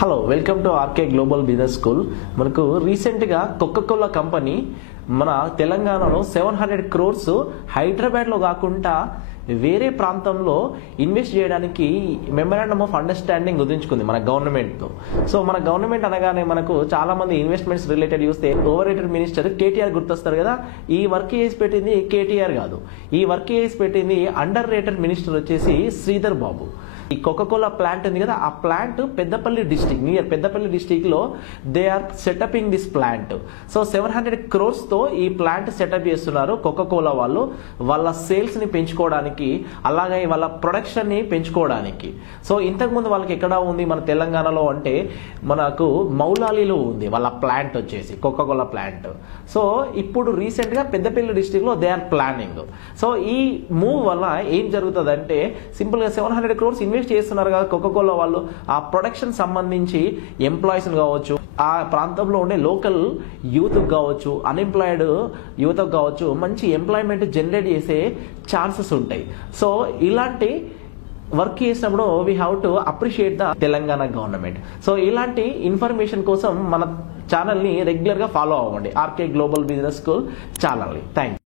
Hello welcome to RK global business school. మనకు రీసెంట్గా Coca Cola company మన తెలంగాణలో 700 crores హైదరాబాద్లో కాకుండా వేరే ప్రాంతంలో ఇన్వెస్ట్ చేయడానికి మెమరాండమ్ ఆఫ్ అండర్స్టాండింగ్ కుదించుకుంది మన గవర్నమెంట్తో. సో మన గవర్నమెంట్ అనగానే మనకు చాలా మంది ఇన్వెస్ట్మెంట్స్ రిలేటెడ్ చూస్తే ఓవర్ రేటెడ్ మినిస్టర్ కేటీఆర్ గుర్తొస్తారు కదా. ఈ వర్క్ చేసి పెట్టింది కేటీఆర్ కాదు, ఈ వర్క్ చేసి పెట్టింది అండర్ రేటెడ్ మినిస్టర్ వచ్చేసి శ్రీధర్ బాబు. ఈ కోకోకోలా ప్లాంట్ ఉంది కదా, ఆ plant Peddapalli district near Peddapalli district లో they are setting up this plant. So 700 crores తో ఈ ప్లాంట్ సెటప్ చేస్తున్నారు కోకోకోలా వాళ్ళు, వాళ్ళ సేల్స్ ని పెంచుకోవడానికి, అలాగే వాళ్ళ ప్రొడక్షన్ ని పెంచుకోవడానికి. సో ఇంతకుముందు వాళ్ళకి ఎక్కడ ఉంది మన తెలంగాణలో అంటే మనకు మౌలాలిలో ఉంది వాళ్ళ ప్లాంట్ వచ్చేసి కోకోకోలా ప్లాంట్. సో ఇప్పుడు రీసెంట్ గా పెద్దపల్లి డిస్టిక్ లో దే ఆర్ ప్లానింగ్. సో ఈ మూవ్ వల్ల ఏం జరుగుతుంది అంటే సింపుల్ గా 700 crores ఇన్వెస్ట్ చేస్తున్నారు కదా కోకోకోలా వాళ్ళు, ఆ ప్రొడక్షన్ సంబంధించి ఎంప్లాయీస్ కావచ్చు, ఆ ప్రాంతంలో ఉండే లోకల్ యూత్ కావచ్చు, అన్ఎంప్లాయిడ్ యూత్ కావచ్చు, మంచి ఎంప్లాయ్మెంట్ జనరేట్ చేసే ఛాన్సెస్ ఉంటాయి. సో ఇలాంటి వర్క్ చేసినప్పుడు we have to appreciate the Telangana government. So ఇలాంటి ఇన్ఫర్మేషన్ కోసం మన ఛానల్ని రెగ్యులర్గా ఫాలో అవ్వండి, ఆర్కే గ్లోబల్ బిజినెస్ స్కూల్ ఛానల్ని. Thank you.